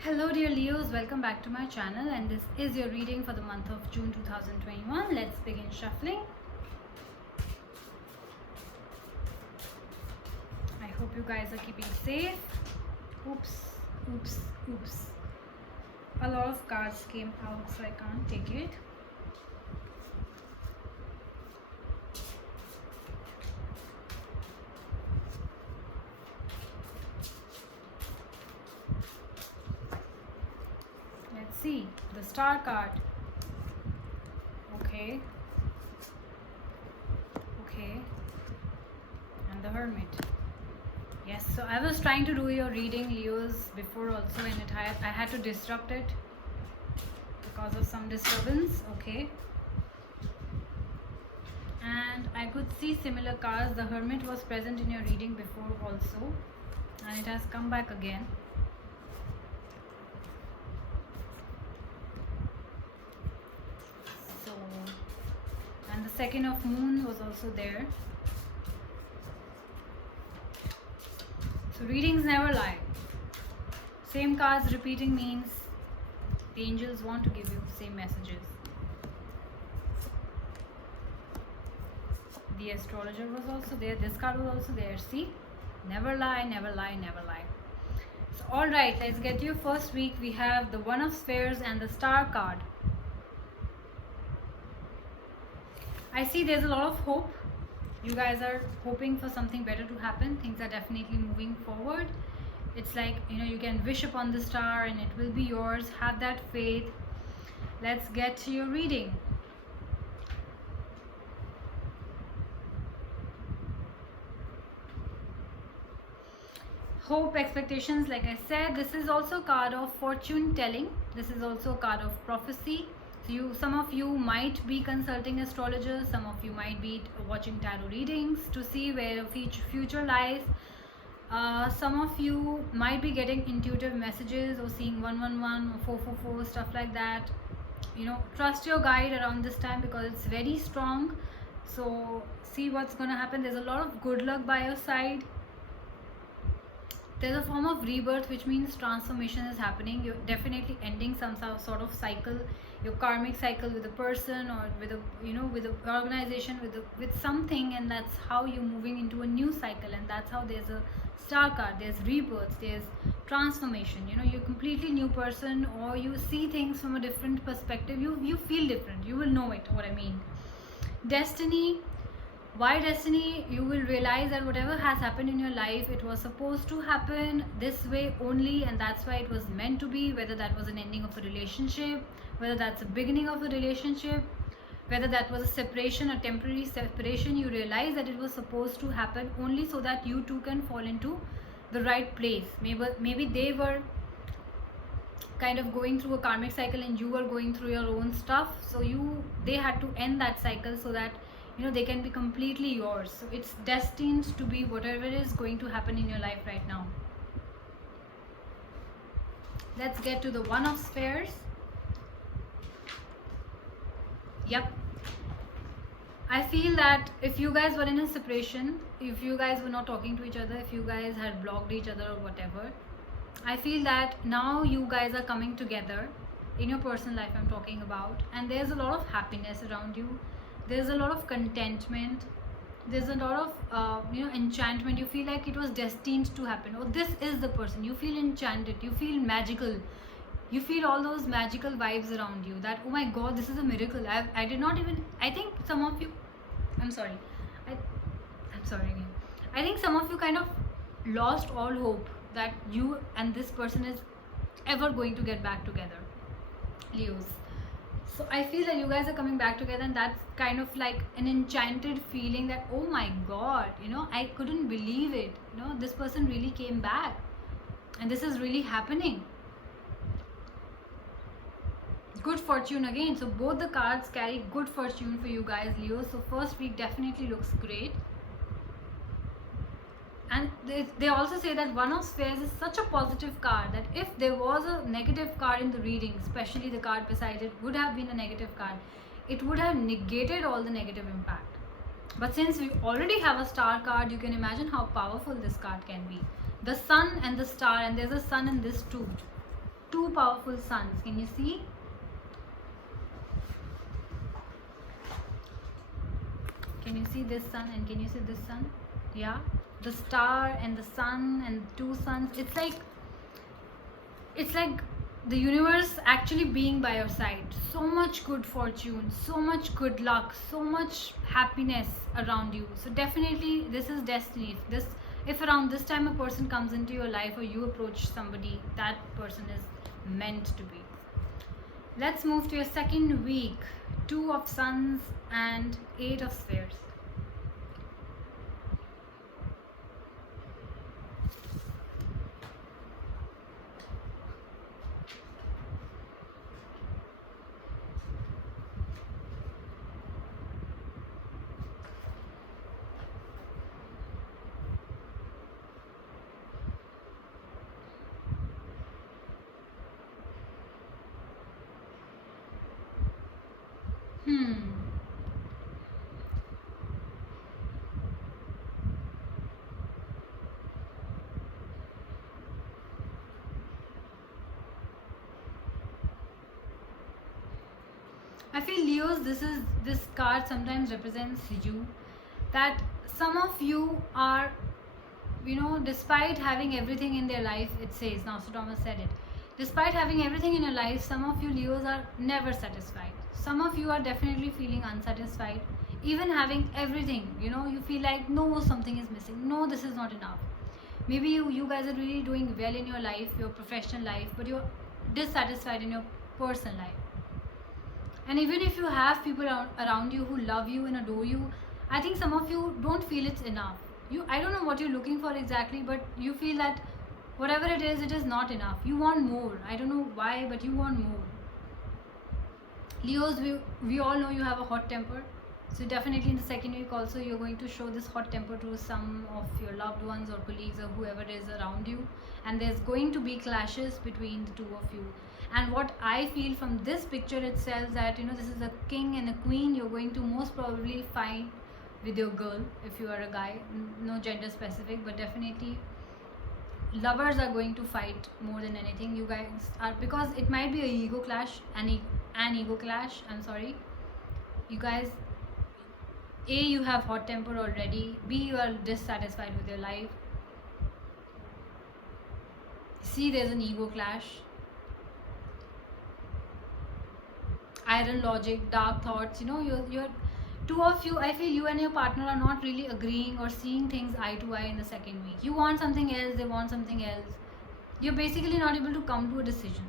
Hello dear Leos, welcome back to my channel, and this is your reading for the month of June 2021. Let's begin shuffling. I hope you guys are keeping safe. Oops. A lot of cards came out, so I can't take it. Let's see the Star card. Okay, and the Hermit. Yes, so I was trying to do your reading, Leos, before also, and I had to disrupt it because of some disturbance. Okay, and I could see similar cards. The Hermit was present in your reading before also, and it has come back again. So, and the Second of Moon was also there. So readings never lie. Same cards repeating means the angels want to give you same messages. The Astrologer was also there. This card was also there. See? Never lie, never lie, never lie. So alright, let's get to your first week. We have the One of Spheres and the Star card. I see there's a lot of hope. You guys are hoping for something better to happen. Things are definitely moving forward. It's like, you can wish upon the star and it will be yours. Have that faith. Let's get to your reading. Hope, expectations, like I said, this is also a card of fortune telling. This is also a card of prophecy. Some of you might be consulting astrologers, some of you might be watching tarot readings to see where future lies. Some of you might be getting intuitive messages or seeing 111 or 444, stuff like that. Trust your guide around this time because it's very strong. So see what's going to happen. There's a lot of good luck by your side. There's a form of rebirth, which means transformation is happening. You're definitely ending some sort of cycle, your karmic cycle with a person or with an organization, with something, and that's how you're moving into a new cycle. And that's how there's a Star card. There's rebirth, there's transformation. You're a completely new person, or you see things from a different perspective. You feel different. You will know it. What I mean. Destiny. Why destiny? You will realize that whatever has happened in your life, it was supposed to happen this way only, and that's why it was meant to be. Whether that was an ending of a relationship, whether that's a beginning of a relationship, whether that was a separation, a temporary separation, you realize that it was supposed to happen only so that you too can fall into the right place. Maybe they were kind of going through a karmic cycle and you were going through your own stuff, so they had to end that cycle so that they can be completely yours. So it's destined to be whatever is going to happen in your life right now. Let's get to the One of Spheres. Yep. I feel that if you guys were in a separation, if you guys were not talking to each other, if you guys had blocked each other or whatever, I feel that now you guys are coming together in your personal life, I'm talking about, and there's a lot of happiness around you. There's a lot of contentment. There's a lot of enchantment. You feel like it was destined to happen. Oh, this is the person. You feel enchanted. You feel magical. You feel all those magical vibes around you. That, oh my God, this is a miracle. I did not even. I think some of you. I'm sorry. I'm sorry again. I think some of you kind of lost all hope that you and this person is ever going to get back together, Leos. So I feel that you guys are coming back together, and that's kind of like an enchanted feeling that, oh my God, I couldn't believe it. This person really came back and this is really happening. Good fortune again. So both the cards carry good fortune for you guys, Leo. So first week definitely looks great. And they also say that One of Spheres is such a positive card that if there was a negative card in the reading, especially the card beside it would have been a negative card, it would have negated all the negative impact. But since we already have a Star card, you can imagine how powerful this card can be. The Sun and the Star, and there's a Sun in this too. two powerful suns. Can you see? Can you see this sun and can you see this sun? Yeah, the star and the sun and two suns. It's like the universe actually being by your side. So much good fortune, so much good luck, so much happiness around you. So definitely this is destiny. If around this time a person comes into your life or you approach somebody, that person is meant to be. Let's move to your second week. 2 of Suns and 8 of Spheres. Hmm. I feel Leos, this card sometimes represents you. That some of you are, despite having everything in their life, it says, Nostradamus said it. Despite having everything in your life, some of you Leos are never satisfied. Some of you are definitely feeling unsatisfied. Even having everything, you feel like no, something is missing. No, this is not enough. Maybe you guys are really doing well in your life, your professional life, but you're dissatisfied in your personal life. And even if you have people around you who love you and adore you, I think some of you don't feel it's enough. I don't know what you're looking for exactly, but you feel that whatever it is not enough. You want more. I don't know why, but you want more. Leos, we all know you have a hot temper. So definitely in the second week also you're going to show this hot temper to some of your loved ones or colleagues or whoever is around you, and there's going to be clashes between the two of you. And what I feel from this picture itself, that this is a king and a queen. You're going to most probably fight with your girl if you are a guy. No gender specific, but definitely lovers are going to fight more than anything. You guys are, because it might be a ego clash, an ego clash, I'm sorry. You guys, A, you have hot temper already. B, you are dissatisfied with your life. C, there's an ego clash. Iron logic, dark thoughts. You're two of you, I feel you and your partner are not really agreeing or seeing things eye to eye in the second week. You want something else, they want something else. You're basically not able to come to a decision.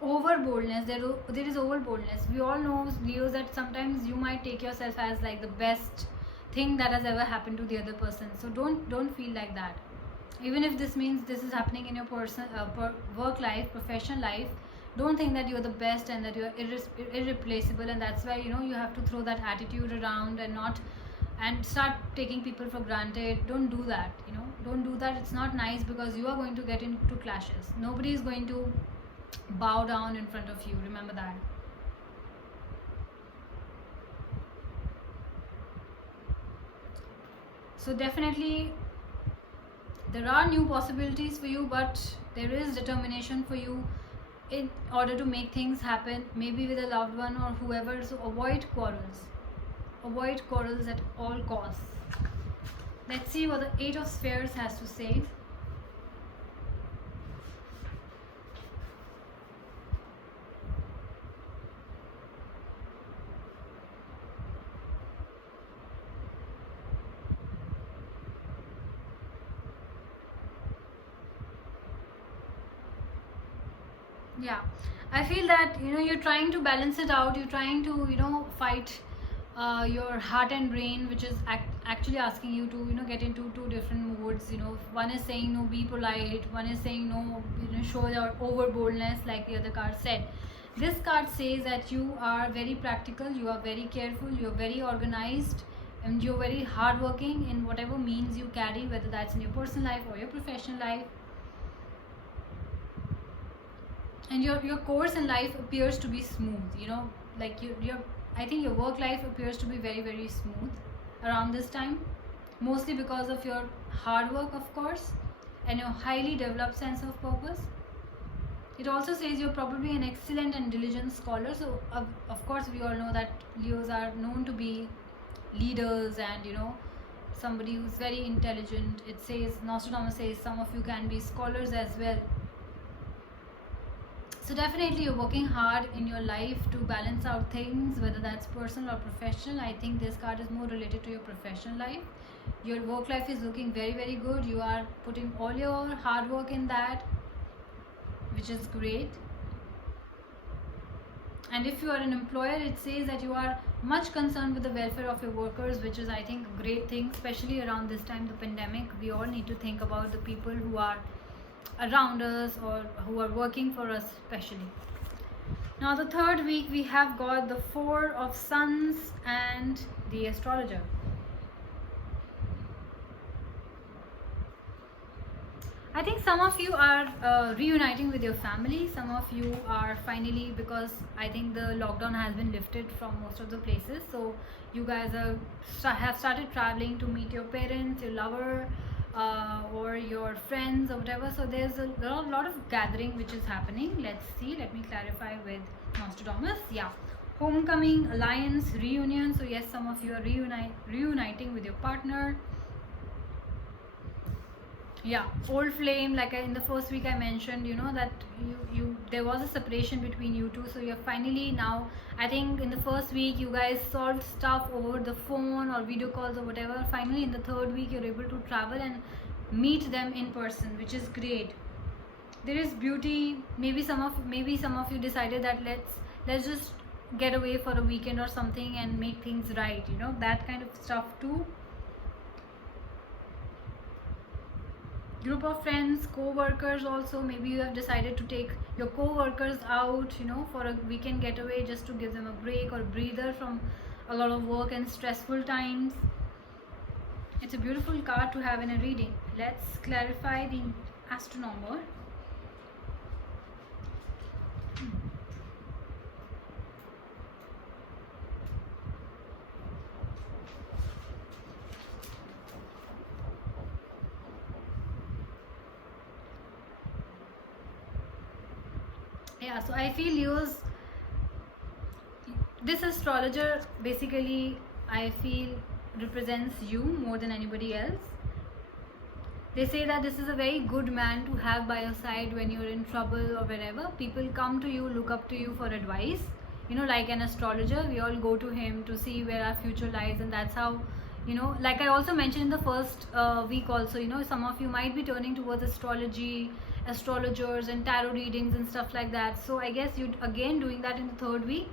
Over boldness, there is over boldness. We all know, Leos, that sometimes you might take yourself as like the best thing that has ever happened to the other person. So don't feel like that. Even if this means this is happening in your work life, professional life, don't think that you're the best and that you're irreplaceable, and that's why you have to throw that attitude around and start taking people for granted. Don't do that. Don't do that. It's not nice, because you are going to get into clashes. Nobody is going to bow down in front of you. Remember that. So definitely there are new possibilities for you, but there is determination for you in order to make things happen, maybe with a loved one or whoever. So avoid quarrels. Avoid quarrels at all costs. Let's see what the 8 of Spheres has to say. Yeah, I feel that you're trying to balance it out. You're trying to fight your heart and brain, which is actually asking you to get into two different modes. One is saying no, be polite. One is saying no, show your over boldness, like the other card said. This card says that you are very practical, you are very careful, you are very organized, and you're very hardworking in whatever means you carry, whether that's in your personal life or your professional life. And your course in life appears to be smooth. Like I think your work life appears to be very, very smooth around this time, mostly because of your hard work, of course, and your highly developed sense of purpose. It also says you're probably an excellent and diligent scholar. So of course we all know that Leos are known to be leaders and somebody who's very intelligent. It says, Nostradamus says, some of you can be scholars as well. So definitely you're working hard in your life to balance out things, whether that's personal or professional. I think this card is more related to your professional life. Your work life is looking very, very good. You are putting all your hard work in that, which is great. And if you are an employer, it says that you are much concerned with the welfare of your workers, which is, I think, a great thing, especially around this time, the pandemic. We all need to think about the people who are around us or who are working for us especially. Now the third week we have got the Four of Suns and the Astrologer. I think some of you are reuniting with your family. Some of you are finally, because I think the lockdown has been lifted from most of the places, so you guys have started traveling to meet your parents, your lover, or your friends or whatever. So there's a lot of gathering which is happening. Let's see, let me clarify with Nostradamus. Yeah, homecoming, alliance, reunion. So yes, some of you are reuniting with your partner. Yeah, old flame, like in the first week I mentioned, that there was a separation between you two, so you're finally now, I think in the first week you guys solved stuff over the phone or video calls or whatever. Finally in the third week you're able to travel and meet them in person, which is great. There is beauty. Maybe some of you decided that let's just get away for a weekend or something and make things right, that kind of stuff too. Group of friends, co-workers also, maybe you have decided to take your co-workers out, for a weekend getaway, just to give them a break or breather from a lot of work and stressful times. It's a beautiful card to have in a reading. Let's clarify the astronomer. Yeah, so I feel Leos, this astrologer basically I feel represents you more than anybody else. They say that this is a very good man to have by your side when you're in trouble or wherever. People come to you, look up to you for advice. Like an astrologer, we all go to him to see where our future lies, and that's how, like I also mentioned in the first week also, some of you might be turning towards astrology, astrologers and tarot readings and stuff like that. So I guess you're again doing that in the third week.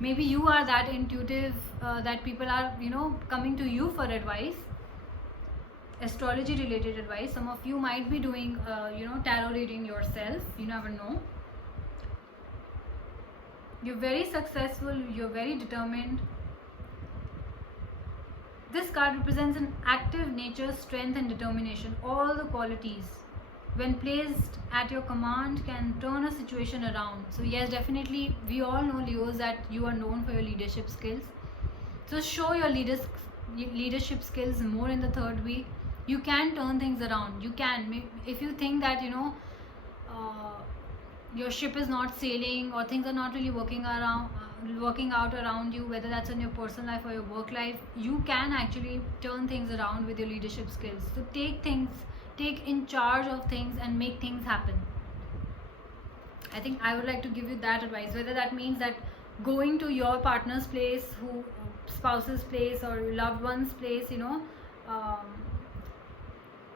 Maybe you are that intuitive that people are coming to you for advice, astrology related advice. Some of you might be doing tarot reading yourself, you never know. You're very successful, you're very determined. This card represents an active nature, strength and determination. All the qualities, when placed at your command, can turn a situation around. So yes, definitely we all know, Leos, that you are known for your leadership skills. So show your leadership skills more in the third week. You can turn things around. You can, if you think that your ship is not sailing or things are not really working out around you, whether that's in your personal life or your work life, you can actually turn things around with your leadership skills. So take in charge of things and make things happen. I think I would like to give you that advice, whether that means that going to your partner's place, spouse's place or loved one's place,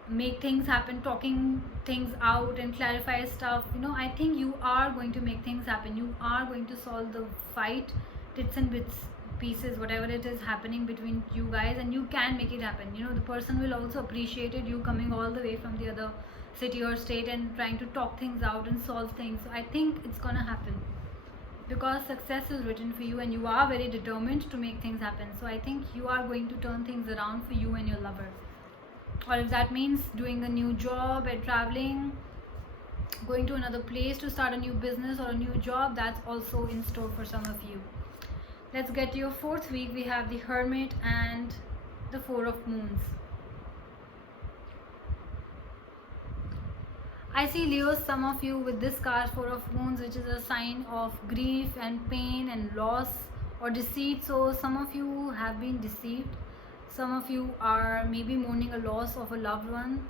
make things happen, talking things out and clarify stuff. I think you are going to make things happen. You are going to solve the fight, tits and bits pieces, whatever it is happening between you guys, and you can make it happen. The person will also appreciate it, you coming all the way from the other city or state and trying to talk things out and solve things. So I think it's gonna happen because success is written for you and you are very determined to make things happen. So I think you are going to turn things around for you and your lover. Or if that means doing a new job and traveling, going to another place to start a new business or a new job, that's also in store for some of you. Let's get to your fourth week. We have the Hermit and the Four of Moons. I see Leos, some of you with this card, Four of Moons, which is a sign of grief and pain and loss or deceit. So some of you have been deceived. Some of you are maybe mourning a loss of a loved one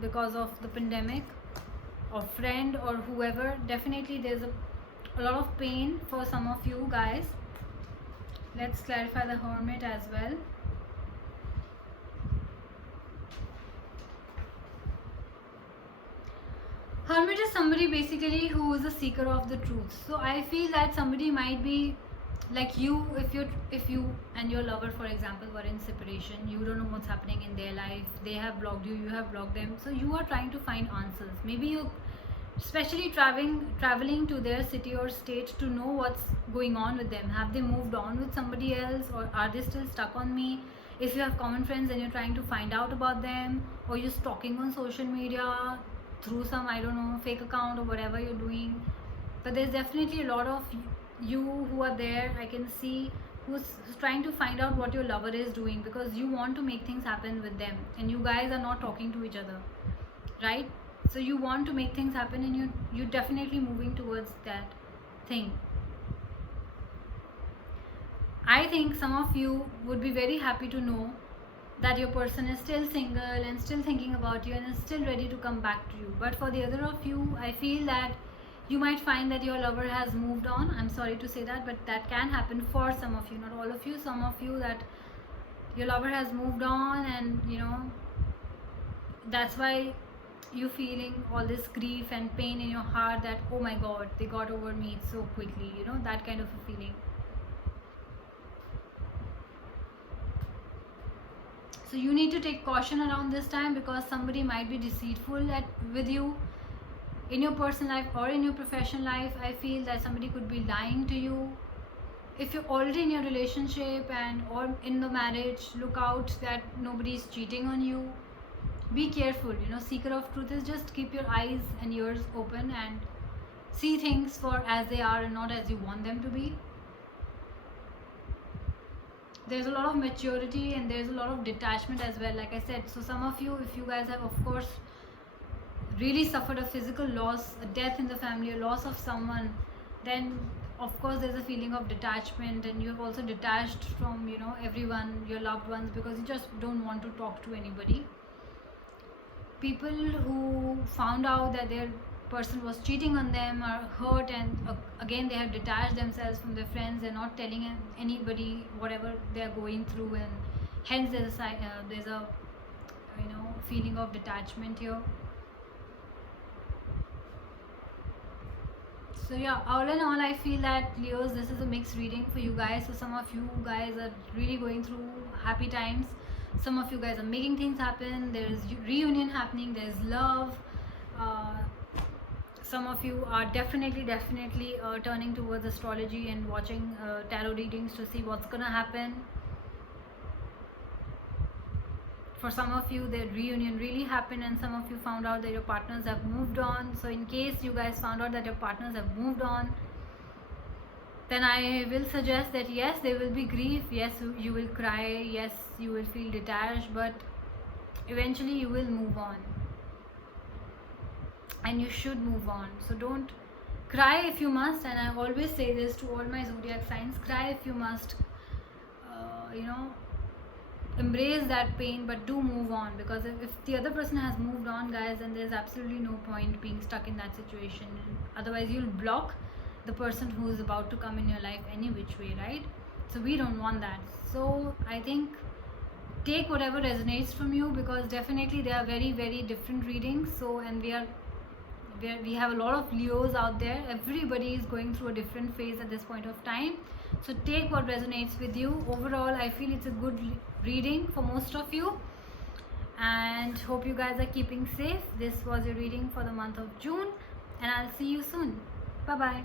because of the pandemic, or friend, or whoever. Definitely there's a lot of pain for some of you guys. Let's clarify the Hermit as well. Hermit is somebody basically who is a seeker of the truth. So I feel that somebody might be like you, if you and your lover, for example, were in separation. You don't know what's happening in their life. They have blocked you, you have blocked them. So you are trying to find answers. Maybe you, especially traveling to their city or state to know what's going on with them. Have they moved on with somebody else, or are they still stuck on me? If you have common friends and you're trying to find out about them, or you're stalking on social media through some, I don't know, fake account or whatever you're doing. But there's definitely a lot of you who are there, I can see, who's trying to find out what your lover is doing, because you want to make things happen with them and you guys are not talking to each other, right? So you want to make things happen and you're definitely moving towards that thing. I think some of you would be very happy to know that your person is still single and still thinking about you and is still ready to come back to you. But for the other of you, I feel that you might find that your lover has moved on. I'm sorry to say that, but that can happen for some of you, not all of you. Some of you, that your lover has moved on, and you know, that's why you feeling all this grief and pain in your heart, that oh my god, they got over me so quickly, you know, that kind of a feeling. So you need to take caution around this time, because somebody might be deceitful with you in your personal life or in your professional life. I feel that somebody could be lying to you. If you're already in your relationship and or in the marriage, look out that nobody is cheating on you. Be careful, you know, seeker of truth is just keep your eyes and ears open and see things for as they are and not as you want them to be. There's a lot of maturity and there's a lot of detachment as well, like I said. So some of you, if you guys have of course really suffered a physical loss, a death in the family, a loss of someone, then of course there's a feeling of detachment, and you've also detached from, you know, everyone, your loved ones, because you just don't want to talk to anybody. People who found out that their person was cheating on them are hurt, and again they have detached themselves from their friends. They're not telling anybody whatever they're going through, and hence there's a you know, feeling of detachment here. So yeah, all in all, I feel that Leos, this is a mixed reading for you guys. So some of you guys are really going through happy times. Some of you guys are making things happen. There is reunion happening. There is love. Some of you are definitely turning towards astrology and watching tarot readings to see what's gonna happen. For some of you, the reunion really happened, and some of you found out that your partners have moved on. So in case you guys found out that your partners have moved on, then I will suggest that yes, there will be grief, yes, you will cry, yes, you will feel detached, but eventually you will move on. And you should move on. So don't cry if you must, and I always say this to all my zodiac signs, cry if you must, you know, embrace that pain, but do move on, because if the other person has moved on, guys, then there's absolutely no point being stuck in that situation. Otherwise you'll block the person who is about to come in your life any which way, right? So we don't want that. So I think take whatever resonates from you, because definitely they are very different readings. So, and we have a lot of Leos out there. Everybody is going through a different phase at this point of time. So take what resonates with you. Overall, I feel it's a good reading for most of you, and hope you guys are keeping safe. This was your reading for the month of June, and I'll see you soon. Bye bye.